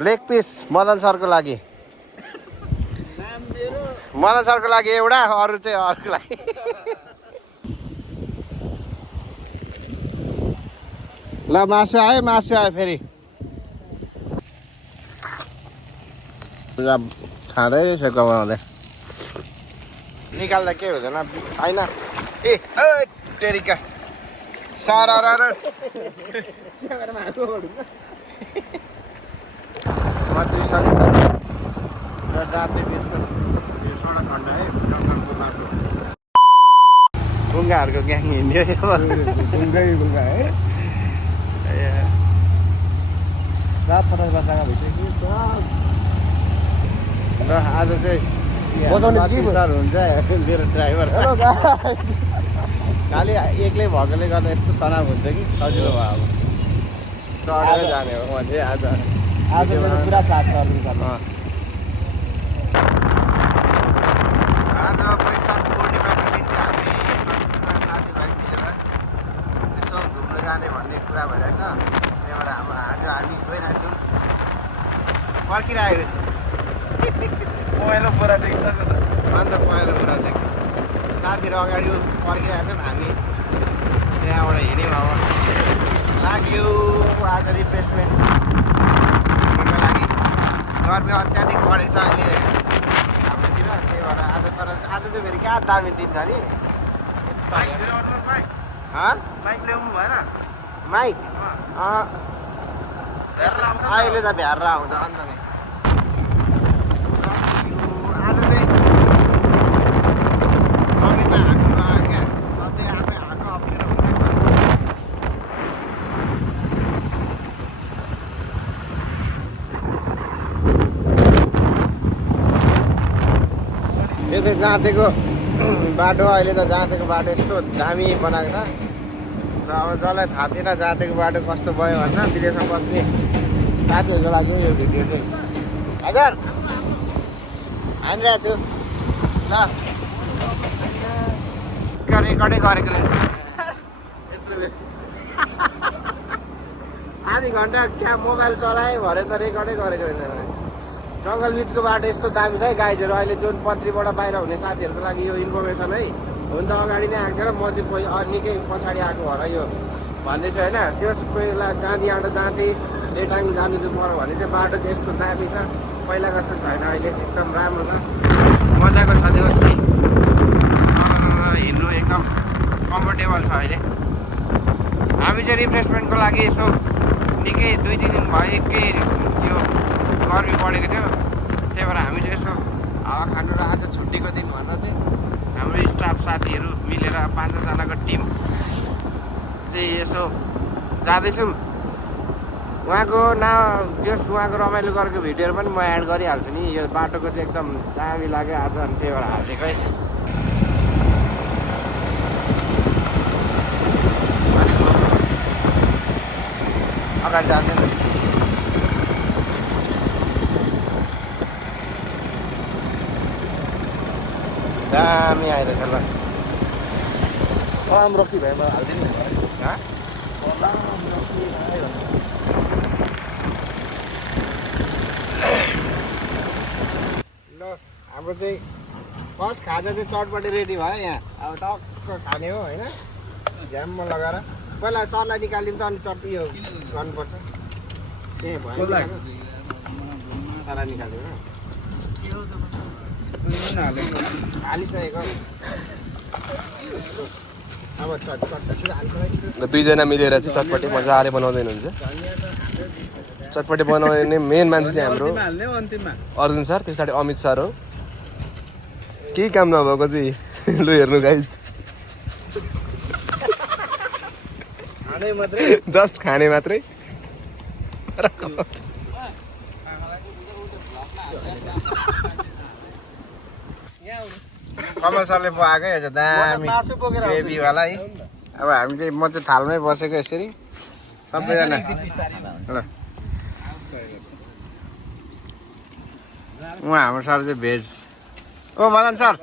leg piece Madan सरको लागि मदन सरको लागि एउटा अरू चाहिँ अरूको लागि ल मासु आयो फेरि खाँदै छ कमाउँदै निकाल्दा के हुँदैन छैन ए टेरिका सारा ढुङ्गाहरूको ग्याङ हिँड्यो ढुङ्गा है 7-50 वर्षका भइसक्यो ल आज चाहिँ सर हुन्छ मेरो ड्राइभर खालि एक्लै भएकोले गर्दा यस्तो तनाव हुन्छ कि सजिलो भयो अब चढेर जाने हो म चाहिँ आज पुरा साथ छ आज वैशाख पूर्णिमाको दिन चाहिँ हामी साथीभाइ मिलेर यसो घुम्न जाने भन्ने कुरा भइरहेछ त्यही भएर आज हामी गइरहेछौँ पर्खिरहेको पहेँलो पुरा देख्छ अन्त पहेँलो पुरा देख्छ साथीहरू अगाडि पर्खिरहेको छौँ हामी त्यहाँबाट हिँड्यौँ अब लाग्यो आज रिफ्रेसमेन्टको लागि गर्मी अत्याधिक बढेको छ अहिले हाम्रोतिर त्यही भएर आज चाहिँ फेरि कहाँ दामी दिन छ नि बाइक ल्याउनु भएन माइक अहिले त भ्याएर आउँछ अन्त नि आज चाहिँ अमित हाक्नु आयो क्या सधैँ आफै हाक्नु अप्ठ्यारो हुँदैन यो चाहिँ जाँतेको बाटो अहिले त जाँतेको बाटो यस्तो दामी बनाएको छ र अब जसलाई थाहा थिएन जाँतेको बाटो कस्तो भयो भन्छ विदेशमा बस्ने साथीहरूको लागि यो भिडियो चाहिँ हजुर हानिरहेको छु ल रेकर्डै गरेको रहेछ आधी घन्टा क्या मोबाइल चलाएँ भरे त रेकर्डै गरेको रहेछ जङ्गल बिचको बाटो यस्तो दामी छ है गाइजहरू अहिले जुन पत्रीबाट बाहिर हुने साथीहरूको लागि यो इन्फर्मेसन है हुन त अगाडि नै आएको थियो र म चाहिँ निकै पछाडि आएको होला यो भन्दैछु होइन त्यस पहिला जाँदी जाँदै डेटाङ जानु पऱ्यो भने चाहिँ बाटो चाहिँ यस्तो दामी छ पहिला जस्तो छैन अहिले एकदम राम्रो छ मजाको छ त्यो सरर हिँड्नु एकदम कम्फर्टेबल छ अहिले हामी चाहिँ रिफ्रेसमेन्टको लागि यसो निकै 2-3 दिन भयो एकै यो गर्मी बढेको थियो त्यही भएर हामी चाहिँ यसो हावा खानु र आज छुट्टीको दिन भन्दा चाहिँ हाम्रो स्टाफ साथीहरू मिलेर 5-6जनाको टिम चाहिँ यसो जाँदैछौँ उहाँको उहाँको रमाइलो गरेको भिडियोहरू पनि म एड गरिहाल्छु नि यो बाटोको चाहिँ एकदम दामी लाग्यो आज अनि त्यही भएर हालेको है अगाडि जाँदैन दामी आइरहेछ ल कलम रक्की भएमा हालिदिनु नि ल हाम्रो चाहिँ फर्स्ट खाजा चाहिँ चटपटी रेडी भयो यहाँ अब टक्क खाने हो होइन झ्याममा लगाएर पहिला सरलाई निकालिदिउँ त अनि चट्टी यो गर्नुपर्छ ए भयो सरलाई निकालिदिउँ हालिसकेको अब दुईजना मिलेर चाहिँ चटपटी मजाले बनाउँदै हुनुहुन्छ चटपटी बनाउने मेन मान्छे चाहिँ हाम्रो अर्जुन सर त्यो पछाडि अमित सर हो केही काम नभएको चाहिँ लु हेर्नु गाइज जस्ट खाने मात्रै कमल सरले पकाएकै हो दामी ग्रेभीवाला है अब हामी चाहिँ म चाहिँ थालमै बसेको यसरी सबैजना ल उहाँ हाम्रो सर चाहिँ भेज ओ मदन सर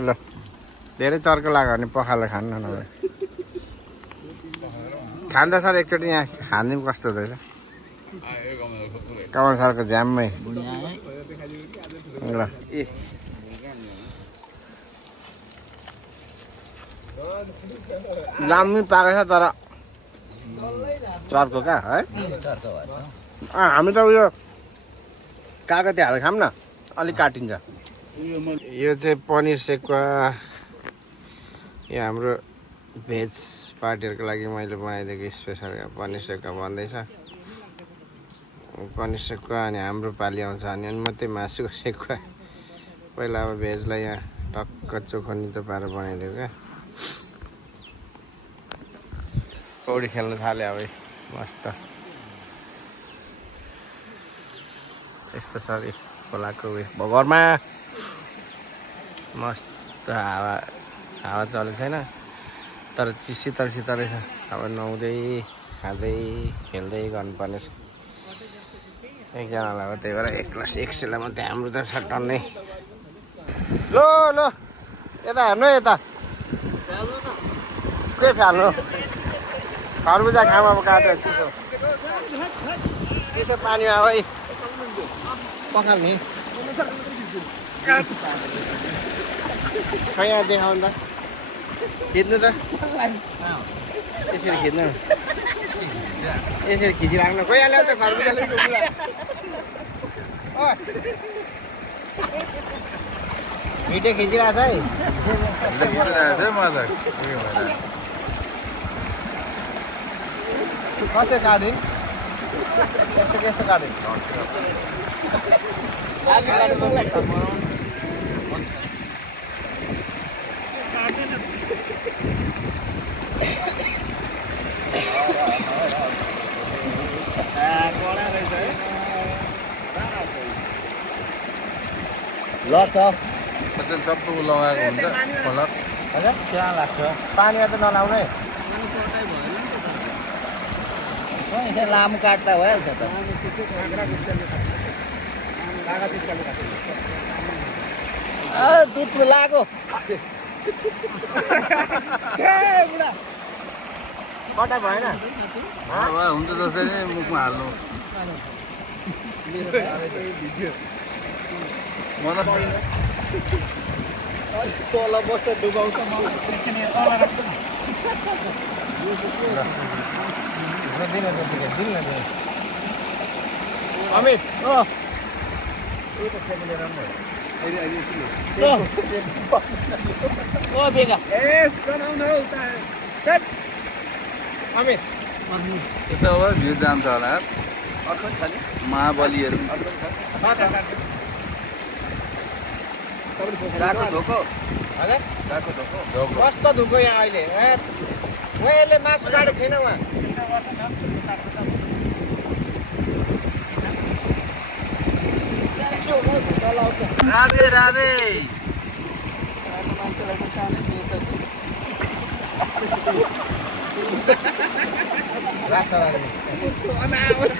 ल धेरै चर्को लाग्यो भने पखालेर खानु न खाँदा सर एकचोटि यहाँ खानु पनि कस्तो हुँदो रहेछ कमल सरको ज्याममै ल दामी पाएको छ तर चर्को क्या है हामी त उयो कागती हालेर खाऊँ न अलिक काटिन्छ यो चाहिँ पनिर सेकुवा यो हाम्रो भेज पार्टीहरूको लागि मैले बनाइदिएको स्पेसल पनिर सेकुवा बन्दैछ पनिर सेकुवा अनि हाम्रो पालि आउँछ अनि मात्रै मासुको सेकुवा पहिला अब भेजलाई यहाँ टक्क चोखनितो पारेर बनाइदियो क्या पौडी खेल्नु थाल्यो अब मस्त यस्तो छ खोलाको उयो घरमा मस्त हावा चलेको छैन तर शीतल शीतलै छ अब नुहाउँदै खाँदै खेल्दै गर्नुपर्ने छ एकजनालाई अब त्यही भएर एक ग्लास एक सेला मात्रै हाम्रो त छ टन्नै लो लो यता हेर्नु यता के फाल्नु खरबुजा खाम अब काटेर चिसो चिसो पानीमा अब पखाल्ने खै यहाँ देखाउनु त खिच्नु त यसरी खिच्नु यसरी खिचिराख्नु गइहाल्यो त खरबुजाले भिडियो खिचिरहेको छ है कति काट्यो यस्तो यस्तो काट्यो लड्छ सबै लगाएको हुन्छ कलर हजुर त्यहाँ लाग्छ पानीमा त नलाउनै लामो काट्दा भइहाल्छ त दुधमा लाग्यो कटा भएन हुन्छ जसरी मुखमा हाल्नु तल बस्दा डुबाउँछ अमित ओ बेगा अमित यता अब भ्यू जान्छ होला महाबलीहरू कस्तो धुको यहाँ अहिले यसले मासु काटेको छैन उहाँ राधे राधे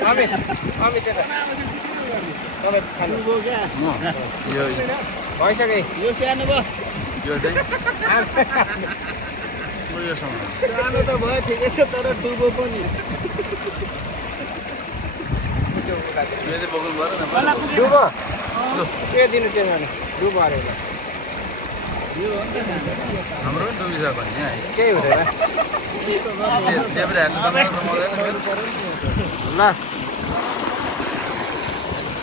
अमित अमित भइसक्यो यो सानो भयो यो चाहिँ सानो त भयो ठिकै छ तर डुबो पनि डुबो के दिनु त्यो भने डुबो अरे हाम्रो पनि डुबिसक्यो नि केही हुँदैन ल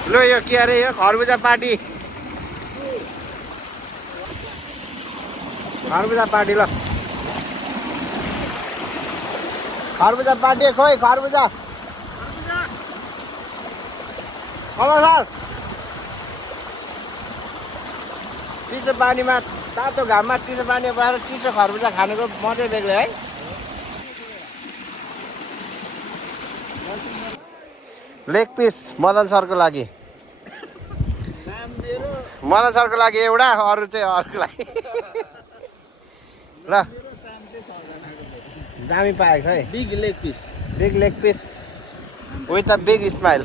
ल यो के अरे यो खरबुजा पार्टी खरबुजा पार्टी ल खरबुजा पार्टी खोइ खरबुजा कमल सर चिसो पानीमा तातो घाममा चिसो पानी परेर चिसो खरबुजा खानुको मजै बेग्लै है लेग पिस मदन सरको लागि मदन सरको लागि एउटा अरू चाहिँ अरूको लागि ल दामी पाएको छ है big leg piece with a big smile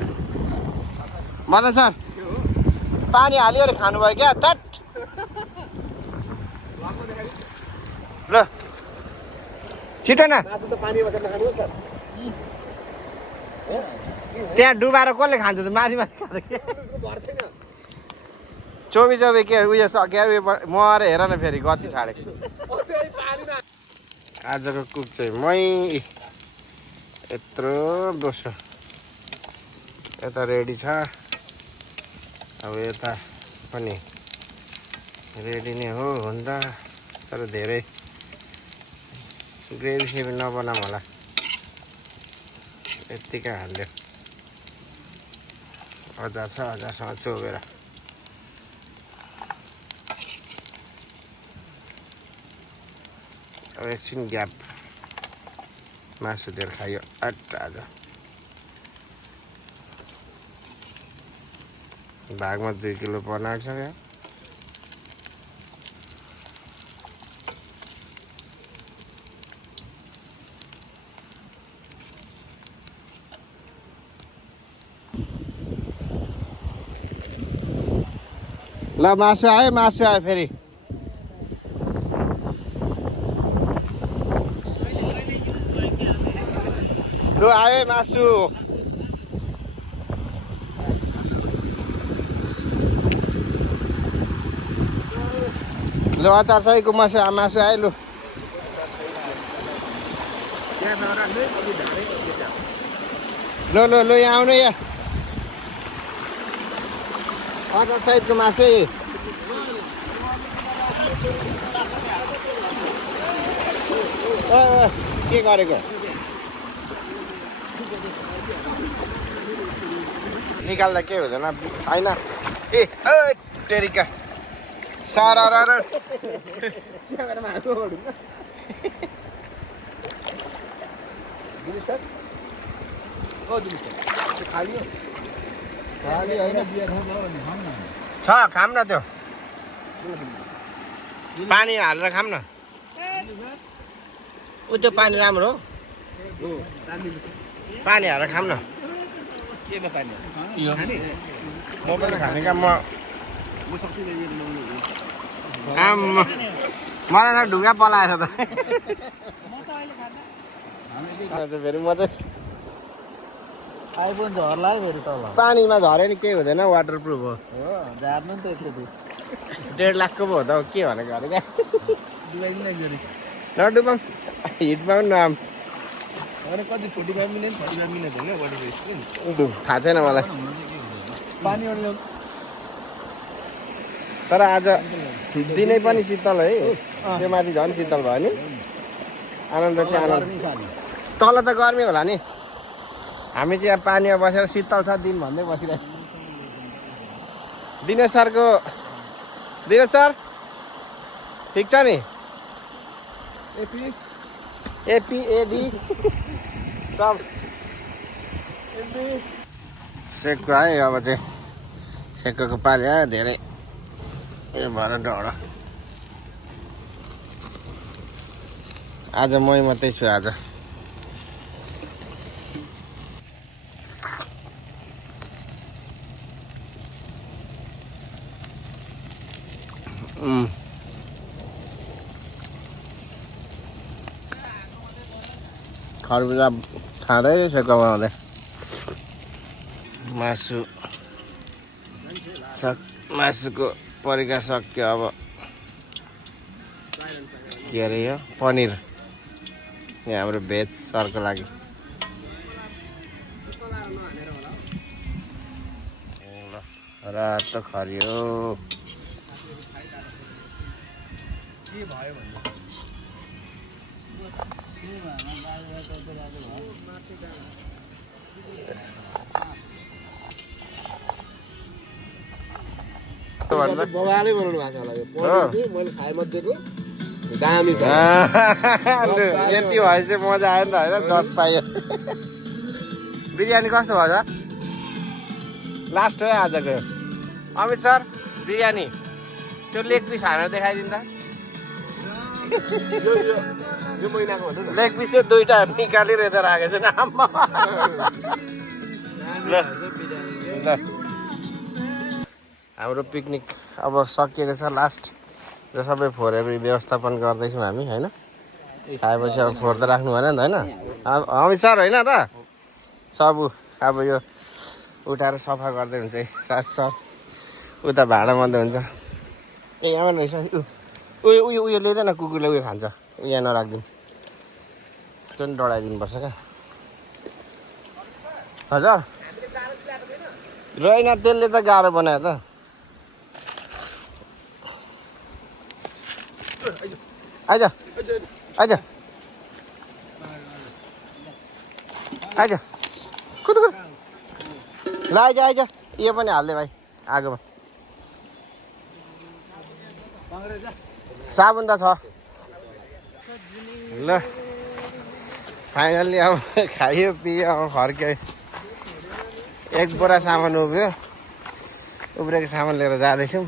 Madan sir पानी हाल्यो अरे खानुभयो क्या तट ल छिटो न मासु त पानी बसेर खानु सर त्यहाँ डुबाएर कसले खान्छ त माथि माथि खान्छ के चोबी के उयो सक्यो मरे हेर न फेरि गति छाडेको आजको कुक चाहिँ मै यत्रो दोस्रो यता रेडी छ अब यता पनि रेडी नै हो हुन त तर धेरै ग्रेभी सेभी नबनाऊँ होला यत्तिकै हाल्यो अचारसँग चोबेर अब एकछिन ग्याप मासु धेर खायो आज भागमा 2 किलो बनाएको छ क्या ल मासु आयो फेरि ल आयो मासु ल अचार सहीको मासु आयो लु ल यहाँ आउनु यहाँ अचार सहितको मासु के गरेको निकाल्दा के हुँदैन छैन ए टेरिका सारा छ खाम न त्यो पानी हालेर खाम न उ त्यो पानी राम्रो हो पानी हालेर खाम न म पनि खाने काम मलाई त ढुङ्गा पलाएछ त फेरि म त आइफोन झर्ला फेरि तल पानीमा झऱ्यो नि केही हुँदैन वाटर प्रुफ हो झार्नु नि त यत्रो 1.5 लाखको पो हो त के भनेको अरे क्या डुबाइदिनु नडुबाम हिटमा पनि नआम कति 45 मिनट 35 मिनट होइन वाटर स्क्रिन थाहा छैन मलाई पानी तर आज दिनै पनि शीतल है त्यो माथि झन् शीतल भयो नि आनन्द चाहिँ आनन्द तल त गर्मी होला नि हामी चाहिँ यहाँ पानीमा बसेर शीतल छ दिन भन्दै बसिरहेको दिनेश सर ठिक छ नि एपी सब सेकको आयो अब चाहिँ सेकको पानी आयो धेरै ए भएर डढ आज मै मात्रै छु आज खरबुजा खाँदै सेकाउँदै मासुको परिका सक्यो अब के अरे यो पनिर यहाँ हाम्रो भेज सरको लागि रातो खरियो बगालै बनाउनु भएको छ मैले खाए मध्येको दामी छ यति भए चाहिँ मजा आयो नि त होइन 10 पायो बिरयानी कस्तो भयो त लास्ट हो आजको अमित सर बिरयानी त्यो लेग पिस हानेर देखाइदिनु त यो महिनाको भन्नु न लेग पिस चाहिँ 2टा निकालेर यता राखेको छ आम्मा ल हाम्रो पिकनिक अब सकिएको छ लास्ट र सबै फोरहरू व्यवस्थापन गर्दैछौँ हामी होइन खाएपछि अब फोहोर त राख्नु भएन नि त होइन अमित सर होइन त सबु अब यो उठाएर सफा गर्दै हुन्छ है राज सर उता भाँडा मान्दै हुन्छ ए यहाँ रहेछ उयो उयो उयो लिँदैन कुकुरले उयो खान्छ यहाँ नराखिदिनु त्यो पनि डढाइदिनुपर्छ क्या हजुर रहेन त्यसले त गाह्रो बनायो त आइज आइज आइज कुद कुद ल आइज आइज यो पनि हालिदिए भाइ आगोमा साबुन त छ ल फाइनल्ली अब खायो पियो अब फर्क्यो एक बोरा सामान उब्रेको सामान लिएर जाँदैछौँ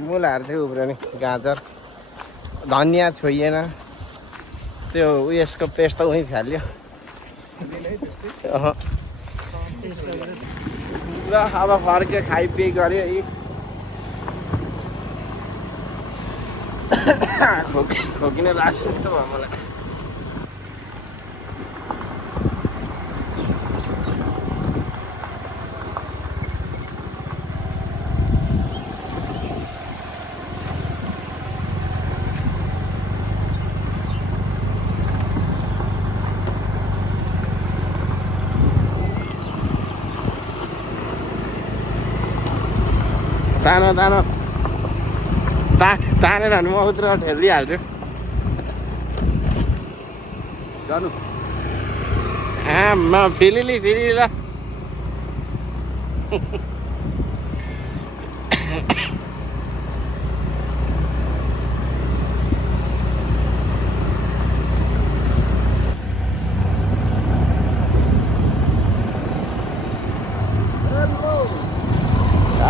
मुलाहरू थियो उब्रिने गाजर धनियाँ छोइएन त्यो उयसको पेस्ट त उहीँ फाल्यो ल अब फर्क्यो खाइपिए गऱ्यो है खोकिन लाग्छ जस्तो भयो मलाई तानेर भने म उत्रेर ठेलिदिइहाल्छु जानु म फेरि ल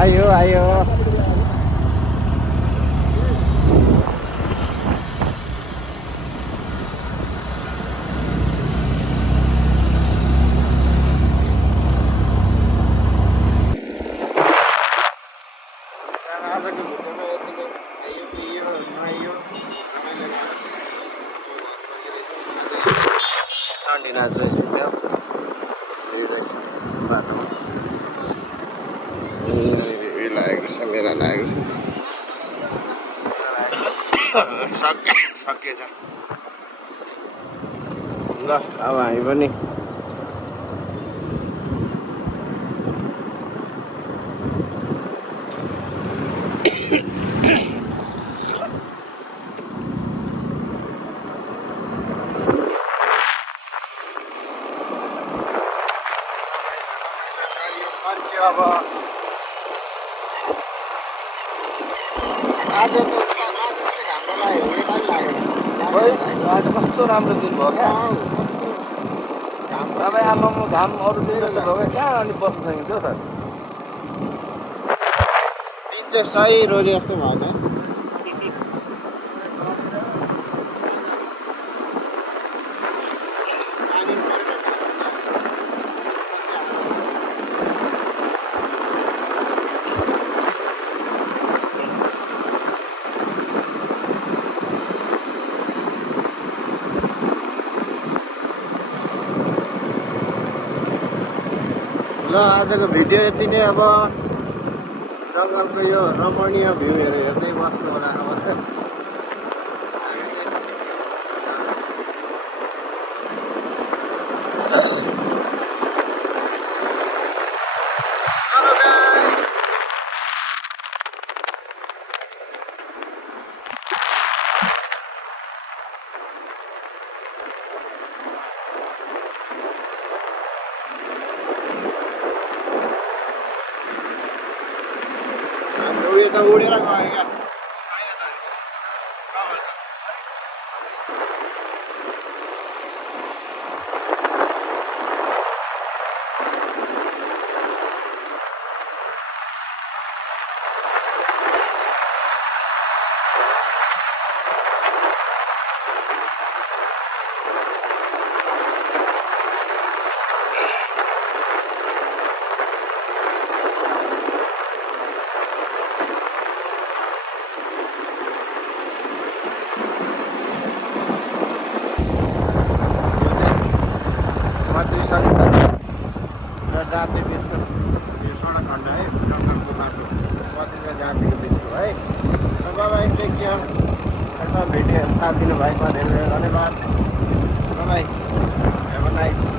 आयो आयो सन्डी नाच रहेछ बाटोमा लागेको छ मेरा लागेको सकिएछ ल अब हामी पनि अब आज आज कस्तो राम्रो दिन भयो क्या अब आमा घाम अरू दिन जस्तो भयो क्या कहाँ अनि बस्नु सकिन्छ त दिन चाहिँ सही रोजे जस्तो भएन ल आजको भिडियो यति नै अब जङ्गलको यो रमणीय भ्यूहरू हेर्दै बस्नु होला अब उयो त उडेर गयो क्या सरी सरी र जाति बिचको यो सडक खण्ड है जङ्गलको बाटो पत्रिका जातिको बिचको है र बाबा देखियो एकदम भेट्यो साथ दिनुभएको धेरै धेरै धन्यवाद बाबा हेभ अ नाइस